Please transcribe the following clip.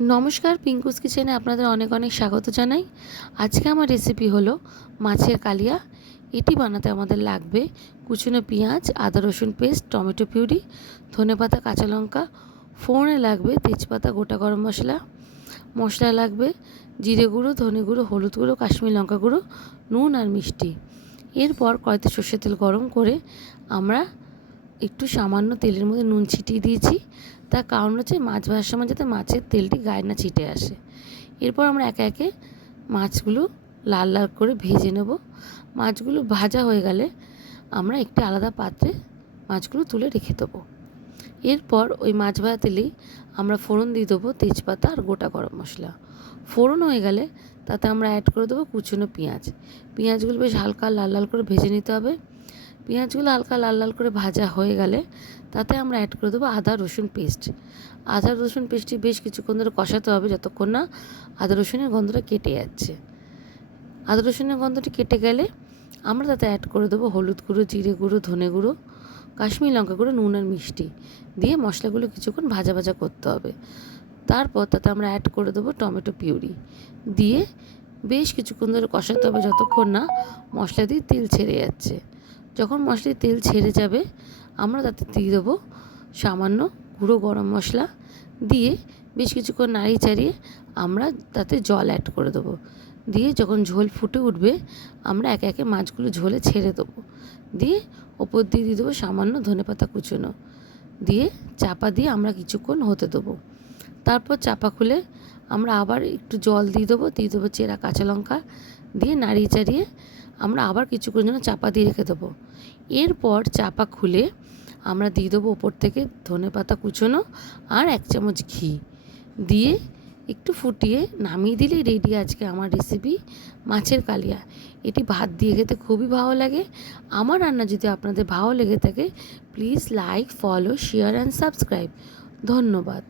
নমস্কার, পিঙ্কুস কিচেনে আপনাদের অনেক অনেক স্বাগত জানাই। আজকে আমার রেসিপি হলো মাছের কালিয়া। এটি বানাতে আমাদের লাগবে কুচনো পেঁয়াজ, আদা রসুন পেস্ট, টমেটো পিউরি, ধনেপাতা, কাঁচা লঙ্কা। ফোড়নে লাগবে তেজপাতা, গোটা গরম মশলা। মশলা লাগবে জিরে গুঁড়ো, ধনে গুঁড়ো, হলুদ গুঁড়ো, কাশ্মীরি লঙ্কা গুঁড়ো, নুন আর মিষ্টি। এরপর কড়াইতে সর্ষের তেল গরম করে আমরা একটু সামান্য তেলের মধ্যে নুন ছিটিয়ে দিয়েছি। তার কারণ হচ্ছে মাছ ভাজার সময় যাতে মাছের তেলটি গায়ে না ছিটে আসে। এরপর আমরা একে একে মাছগুলো লাল লাল করে ভেজে নেব। মাছগুলো ভাজা হয়ে গেলে আমরা একটি আলাদা পাত্রে মাছগুলো তুলে রেখে দেবো। এরপর ওই মাছ ভাজা তেলেই আমরা ফোড়ন দিয়ে দেবো তেজপাতা আর গোটা গরম মশলা। ফোড়ন হয়ে গেলে তাতে আমরা অ্যাড করে দেবো কুচনো পেঁয়াজ। পেঁয়াজগুলো বেশ হালকা লাল লাল করে ভেজে নিতে হবে। পেঁয়াজগুলো হালকা লাল লাল করে ভাজা হয়ে গেলে তাতে আমরা অ্যাড করে দেবো আদা রসুন পেস্ট। আদা রসুন পেস্টটি বেশ কিছুক্ষণ ধরে কষাতে হবে যতক্ষণ না আদা রসুনের গন্ধটা কেটে যাচ্ছে। আদা রসুনের গন্ধটি কেটে গেলে আমরা তাতে অ্যাড করে দেবো হলুদ গুঁড়ো, জিরে গুঁড়ো, ধনে গুঁড়ো, কাশ্মীরি লঙ্কা গুঁড়ো, নুন আর মিষ্টি দিয়ে মশলাগুলো কিছুক্ষণ ভাজা ভাজা করতে হবে। তারপর তাতে আমরা অ্যাড করে দেবো টমেটো পিউরি দিয়ে বেশ কিছুক্ষণ ধরে কষাতে হবে যতক্ষণ না মশলা দিয়ে তেল ছেড়ে যাচ্ছে। যখন মশলায় তেল ছেড়ে যাবে আমরা তাতে দিয়ে দেবো সামান্য গুঁড়ো গরম মশলা দিয়ে বেশ কিছুক্ষণ নাড়িয়ে চাড়িয়ে আমরা তাতে জল অ্যাড করে দেবো। দিয়ে যখন ঝোল ফুটে উঠবে আমরা একে একে মাছগুলো ঝোলে ছেড়ে দেবো। দিয়ে ওপর দিয়ে দিয়ে দেবো সামান্য ধনেপাতা কুচোনো দিয়ে চাপা দিয়ে আমরা কিছুক্ষণ হতে দেবো। তারপর চাপা খুলে আমরা আবার একটু জল দিয়ে দেবো চেরা কাঁচা লঙ্কা দিয়ে নাড়িয়ে চাড়িয়ে আমরা আবার কিছুক্ষণ জন্য চাপা দিয়ে রেখে দেবো। এরপর চাপা খুলে আমরা দিয়ে দেবো ওপর থেকে ধনেপাতা কুচোনো আর 1 চামচ ঘি দিয়ে একটু ফুটিয়ে নামিয়ে দিলেই রেডি আজকে আমার রেসিপি মাছের কালিয়া। এটি ভাত দিয়ে খেতে খুবই ভালো লাগে। আমার রান্না যদি আপনাদের ভালো লেগে থাকে please like, follow, share and subscribe. ধন্যবাদ।